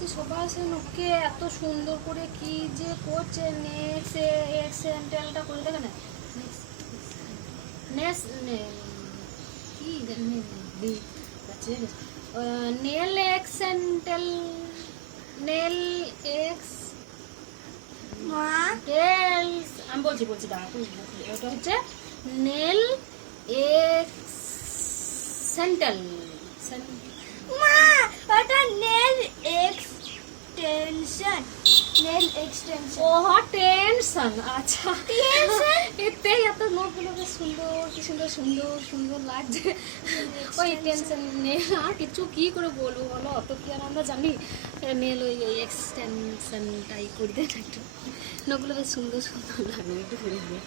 বলছি সবাই এসে নোকে এত সুন্দর করে কি যে করছে, নেক্সট এক্সেন্টেলটা করে দেখে না, নেক্সট কি নেল এক্সেন্টেল, নেল এক্স টেলস, আমি বলছি দাঁড়া তুই, ওটা হচ্ছে নেল এক্সেন্টেল, মা ওটা নেল এক্সটেনশন, নেল এক্সটেনশন। ও টেনশন, আচ্ছা এতেই এত নোটগুলো বেশ সুন্দর, কি সুন্দর সুন্দর সুন্দর লাগছে। ওই টেনশন নেই, আর কিছু কি করে বলবো বলো, অত কি আর আমরা জানি। নেল ওই এক্সটেনশনটাই করে দেন একটু, নোটগুলো বেশ সুন্দর সুন্দর লাগে, একটু করে দিয়ে।